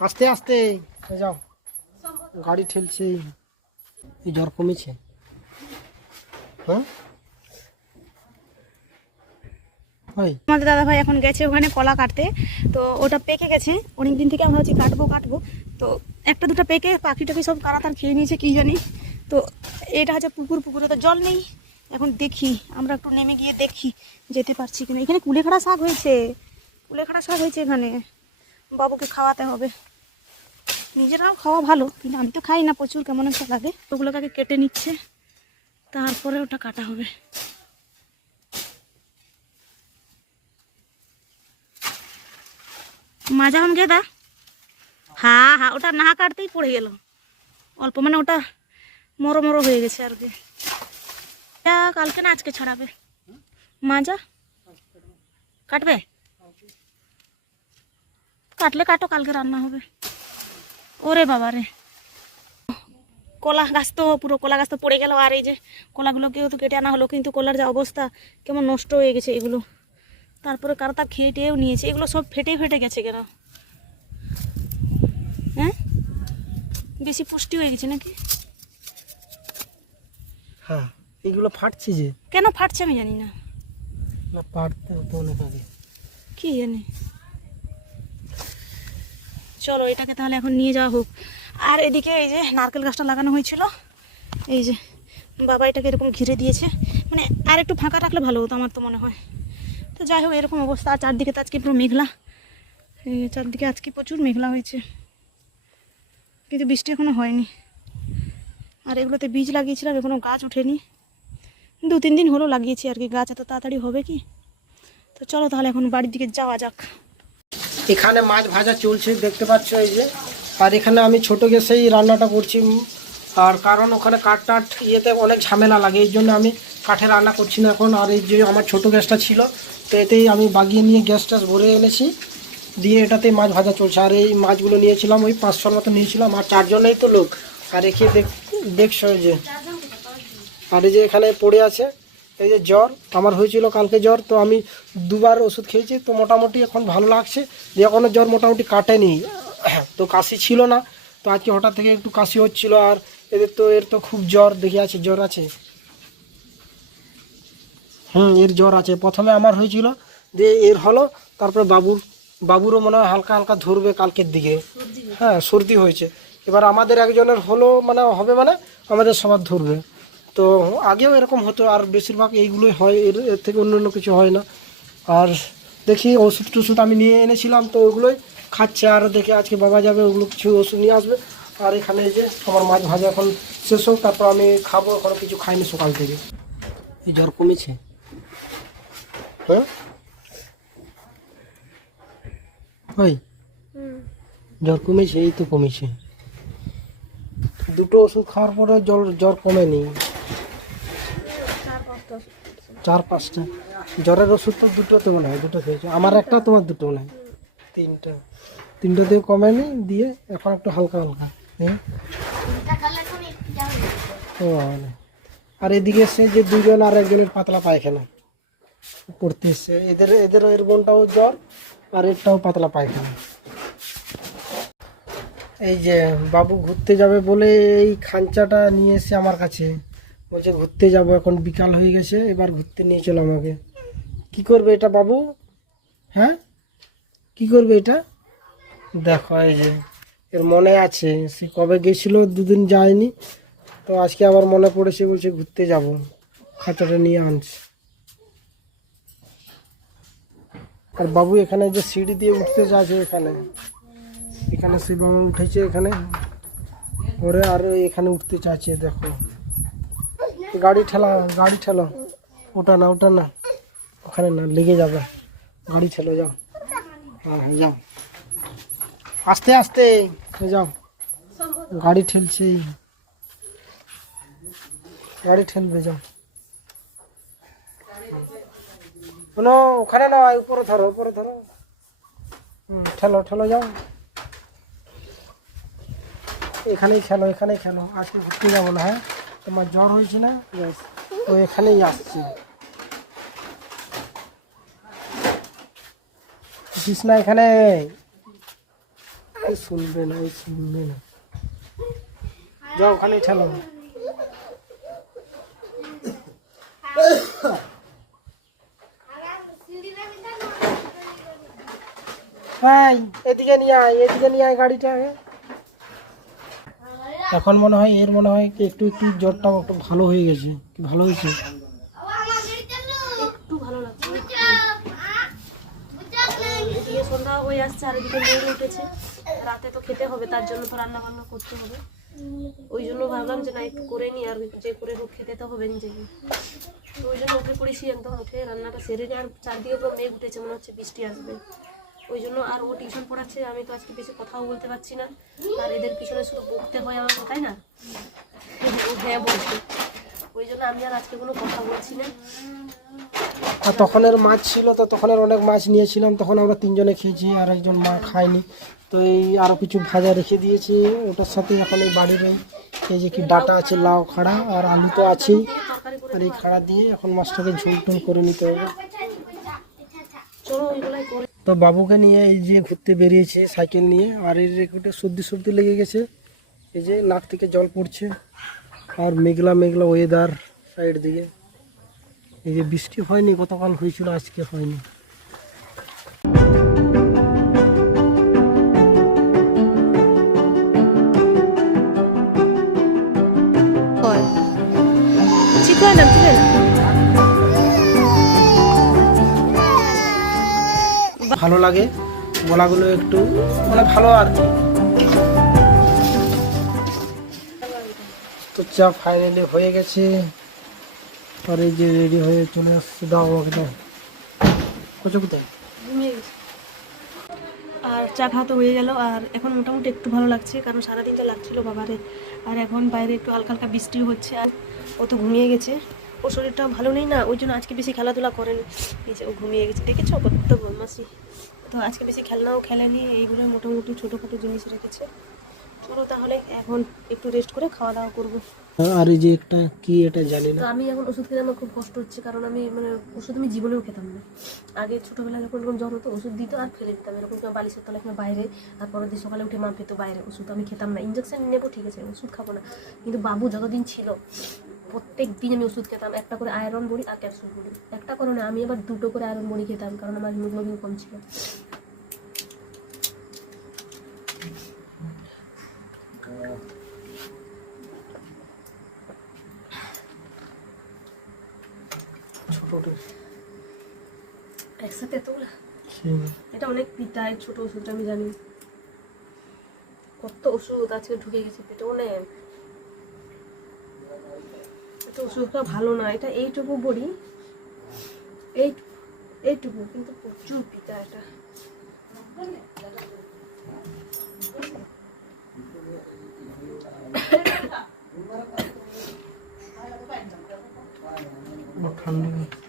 আস্তে আস্তে। যাও। গাড়ি ঠেলছে। এই জ্বর কমেছে। হ্যাঁ? আমাদের দাদা ভাই এখন গেছে ওখানে কলা কাটতে। তো ওটা পেকে গেছে। অনেক দিন থেকে আমরা হচ্ছে কাটবো কাটবো। তো একটা দুটো পেকে পাখিটাকে সব কারাতার খেয়ে নিয়েছে, কি জানি। তো এটা হচ্ছে পুকুর, পুকুরে তো জল নেই। এখন দেখি, আমরা একটু নেমে গিয়ে দেখি, যেতে পারছি কিনা। এখানে কুলেখাড়া শাক হয়েছে। কুলেখাড়া শাক হয়েছে এখানে। বাবুকে খাওয়াতে হবে। নিজেরাও খাওয়া ভালো, কিন্তু আমি তো খাই না, প্রচুর কেমন একটা লাগে। ওগুলোকে আগে কেটে নিচ্ছে, তারপরে ওটা কাটা হবে। মাজা হাম গেদা? হ্যাঁ হ্যাঁ ওটা না কাটতেই পড়ে গেল। অল্প মানে ওটা মরো মরো হয়ে গেছে আর কি। কালকে না আজকে ছাড়াবে। মাজা? কাটবে? কাটলে কাটো, কালকে রান্না হবে। ওরে বাবা রে। কলা গাছ তো পুরো কলা গাছ তো পড়ে গেল। আর এই যে কলাগুলোকেও তো কেটে আনা হলো কিন্তু কলার যা অবস্থা কেমন নষ্ট হয়ে গেছে এগুলো। তারপরে কারও তা খেয়ে টেয়েও নিয়েছে। এগুলো সব ফেটে ফেটে গেছে কেন? হ্যাঁ? বেশি পুষ্টি হয়ে গেছে নাকি? হ্যাঁ এইগুলো ফাটছে যে। কেন ফাটছে আমি জানি না। অনেক আগে। কি জানি? চলো, এটাকে তাহলে এখন নিয়ে যাওয়া হোক। আর এদিকে এই যে নারকেল গাছটা লাগানো হয়েছিল, এই যে বাবা এটাকে এরকম ঘিরে দিয়েছে। মানে আর একটু ফাঁকা রাখলে ভালো হতো আমার তো মনে হয়। তো যাই হোক, এরকম অবস্থা। আর চারদিকে তো আজকে পুরো মেঘলা। চারদিকে আজকে প্রচুর মেঘলা হয়েছে। কিন্তু বৃষ্টি এখনও হয়নি। আর এগুলোতে বীজ লাগিয়েছিলাম, এখনও গাছ ওঠেনি। দু তিন দিন হলো লাগিয়েছি আর কি। গাছ এত তাড়াতাড়ি হবে কি? তো চলো তাহলে এখন বাড়ির দিকে যাওয়া যাক। এখানে মাছ ভাজা চলছে, দেখতে পাচ্ছ এই যে। আর এখানে আমি ছোট গ্যাসেই রান্নাটা করছি। আর কারণ ওখানে কাঠ টাঠ ইয়েতে অনেক ঝামেলা লাগে, এই জন্য আমি কাঠে রান্না করছি না এখন। আর এই যে আমার ছোট গ্যাসটা ছিল, তো এতেই আমি বাগিয়ে নিয়ে গ্যাস ট্যাস ভরে এনেছি। দিয়ে এটাতেই মাছ ভাজা চলছে। আর এই মাছগুলো নিয়েছিলাম, ওই পাঁচশোর মতো নিয়েছিলাম। আর চারজনেই তো লোক। আর একে দেখ, দেখছ যে। আর এই যে এখানে পড়ে আছে। এই যে জ্বর, আমার হয়েছিল কালকে জ্বর, তো আমি দুবার ওষুধ খেয়েছি, তো মোটামুটি এখন ভালো লাগছে, যে এখনও জ্বর মোটামুটি কাটেনি। তো কাশি ছিল না, তো আজকে হঠাৎ থেকে একটু কাশি হচ্ছিল, আর এদের তো, এর তো খুব জ্বর, দেখে আছে, জ্বর আছে। হুম, এর জ্বর আছে। প্রথমে আমার হয়েছিল যে এর হলো, তারপরে বাবুর, বাবুরও মনে হয় হালকা হালকা ধরবে কালকের দিকে। হ্যাঁ সর্দি হয়েছে। এবার আমাদের একজনের হলো মানে হবে মানে আমাদের সবার ধরবে। তো আগেও এরকম হতো আর বেশিরভাগ এইগুলোই হয় এর এর থেকে অন্য অন্য কিছু হয় না। আর দেখি ওষুধ টষুধ আমি নিয়ে এনেছিলাম তো ওগুলোই খাচ্ছে আর দেখে আজকে বাবা যাবে ওগুলো কিছু ওষুধ নিয়ে আসবে। আর এখানে এই যে আমার মাছ ভাজা এখন শেষ হোক তারপর আমি খাব এখনও কিছু খাইনি সকাল থেকে। এই জ্বর কমেছে? হ্যাঁ? জ্বর কমেছে এই তো কমেছে। দুটো ওষুধ খাওয়ার পরে জ্বর জ্বর কমেনি। চার, পাঁচটা। জ্বরের ওষুধ তো দুটো তো মনে হয় দুটো খেয়েছো। আমার একটা, তোমার দুটো মনে হয় তিনটা তিনটাতেও কমেনি দিয়ে এখন একটু হালকা হালকা। হ্যাঁ? ও মানে। আর এদিকে এসে যে দুজন আর একজনের পাতলা পায়খানা। পড়তে এসছে। এদের এদের এর বোনটাও জ্বর, আর এরটাও পাতলা পায়খানা। এই যে, বাবু ঘুরতে যাবে বলে এই খাঞ্চাটা নিয়ে এসে আমার কাছে। বলছে, ঘুরতে যাব, এখন বিকাল হয়ে গেছে, এবার ঘুরতে নিয়ে চলো আমাকে। কি করবে এটা বাবু? হ্যাঁ? কি করবে এটা? দেখো, এই যে, এর মনে আছে, সে কবে গেছিল, দুদিন যায়নি, তো আজকে আবার মনে পড়েছে, বলছে ঘুরতে যাব, খাতাটা নিয়ে আনছে। আর বাবু, এখানে যে সিঁড়ি দিয়ে উঠতে যাচ্ছে এখানে এখানে বাবা উঠেছে এখানে, ওরে আর এখানে উঠতে চাইছে, দেখো। গাড়ি ঠেলা, গাড়ি ঠেলো। ওটা না ওটা না। ওখানে না, লেগে যাবে। গাড়ি ঠেলো, যাও। হ্যাঁ হ্যাঁ যাও। আস্তে আস্তে। যাও। গাড়ি ঠেলছে। গাড়ি ঠেলবে, যাও। কোনো, ওখানে না, উপরে ধরো উপরে ধরো। ঠেলো ঠেলো, যাও। এখানেই খেলো এখানেই খেলো আজকে ঘুরতে যাব না হ্যাঁ? তোমার জ্বর হয়েছে না? তো এখানেই আসছে। না এখানে শুনবে না শুনবে না। যাও ওখানে ঠেলো। হ্যাঁ এদিকে নিয়ে আয় এদিকে নিয়ে আয় গাড়িটা। এখন মনে হয়, এর মনে হয় কি একটু একটু জ্বরটা একটু ভালো হয়ে গেছে। কি ভালো হয়েছে? সন্ধ্যা হয়ে আর মেয়ে উঠেছে। রাতে তো খেতে হবে, তার জন্য তো রান্না বান্না করতে হবে। ওই জন্য ভাবলাম যে না, একটু করে আর যে করে হবে ওই জন্য উঠে রান্নাটা আর চারদিকে মেঘ উঠেছে, মনে হচ্ছে বৃষ্টি আসবে। ওই জন্য আর ও টিউশন পড়াচ্ছে, আমি তো আজকে বেশি কথাও বলতে পারছি না। আর এদের পিছনে শুধু বকতে হয় আমাকে, তাই না? ও হ্যাঁ বলছে। ওই জন্য আমি আর আজকে কোনো কথা বলছি না। আর তখনের মাছ ছিল তো তখনের অনেক মাছ নিয়েছিলাম, তখন আমরা তিনজনে খেয়েছি আর একজন মা খায়নি। তো এই আরও কিছু ভাজা রেখে দিয়েছি, ওটার সাথে এখন এই বাড়ির এই যে কি ডাটা আছে, লাউ খাড়া আর আলু তো আছেই। আর এই খাড়া দিয়ে এখন মাছটাকে ঝোল টোল করে নিতে হবে। তো বাবুকে নিয়ে এই যে ঘুরতে বেরিয়েছে, সাইকেল নিয়ে, আর এর একটু সর্দি সর্দি লেগে গেছে। এই যে নাক থেকে জল পড়ছে, আর মেঘলা মেঘলা ওয়েদার সাইড দিকে। এই যে বৃষ্টি হয়নি, গতকাল হয়েছিল, আজকে হয়নি। ভালো লাগে। গলাগুলো একটু মানে ভালো আর কি। তো চা ফাইনালি হয়ে গেছে। আর এই যে রেডি হয়ে চলে আসছে দাও কোথায়? কোথায় আর চা খাওয়া তো হয়ে গেল। আর এখন মোটামুটি একটু ভালো লাগছে, কারণ সারাদিন তো লাগছিল বাবারে। আর এখন বাইরে একটু হালকা হালকা বৃষ্টি হচ্ছে। আর ও তো ঘুমিয়ে গেছে। ওর শরীরটা ভালো নেই না ওই জন্য আজকে বেশি খেলাধুলা করেনি। এই যে ও ঘুমিয়ে গেছে। দেখেছ কত বদমাসি তো আজকে বেশি খেলনাও খেলেনি এইগুলো মোটামুটি ছোটোখাটো জিনিস রেখেছে। চলো তাহলে এখন একটু রেস্ট করে খাওয়া দাওয়া করব। আর এই যে একটা কি এটা জানি না। আমি এখন ওষুধ খেতে আমার খুব কষ্ট হচ্ছে কারণ আমি মানে ওষুধ আমি জীবনেও খেতাম না। আগে ছোটোবেলায় যখন এরকম জ্বর হতো ওষুধ দিত আর ফেলে দিতাম। এরকম বালিশের তলায় কিংবা বাইরে আর পরের দিন সকালে উঠে মা পেতো বাইরে ওষুধ আমি খেতাম না ইঞ্জেকশন নেব ঠিক আছে ওষুধ খাব না। কিন্তু বাবু যতদিন ছিল প্রত্যেক দিন আমি ওষুধ খেতাম একটা করে আয়রন বড়ি আর ক্যাপসুল বড়ি। একটা করে না আমি আবার দুটো করে আয়রন বড়ি খেতাম কারণ আমার হিমোগ্লোবিন কম ছিল। ছোট একসাথে এতগুলা এটা অনেক পিতা এই ছোট ওষুধটা আমি জানি। কত ওষুধ আজকে ঢুকে গেছে পেটে অনেক। এটা ওষুধটা ভালো না এটা এইটুকু বড়ি এই এইটুকু কিন্তু প্রচুর পিতা এটা। ঠান্ডা।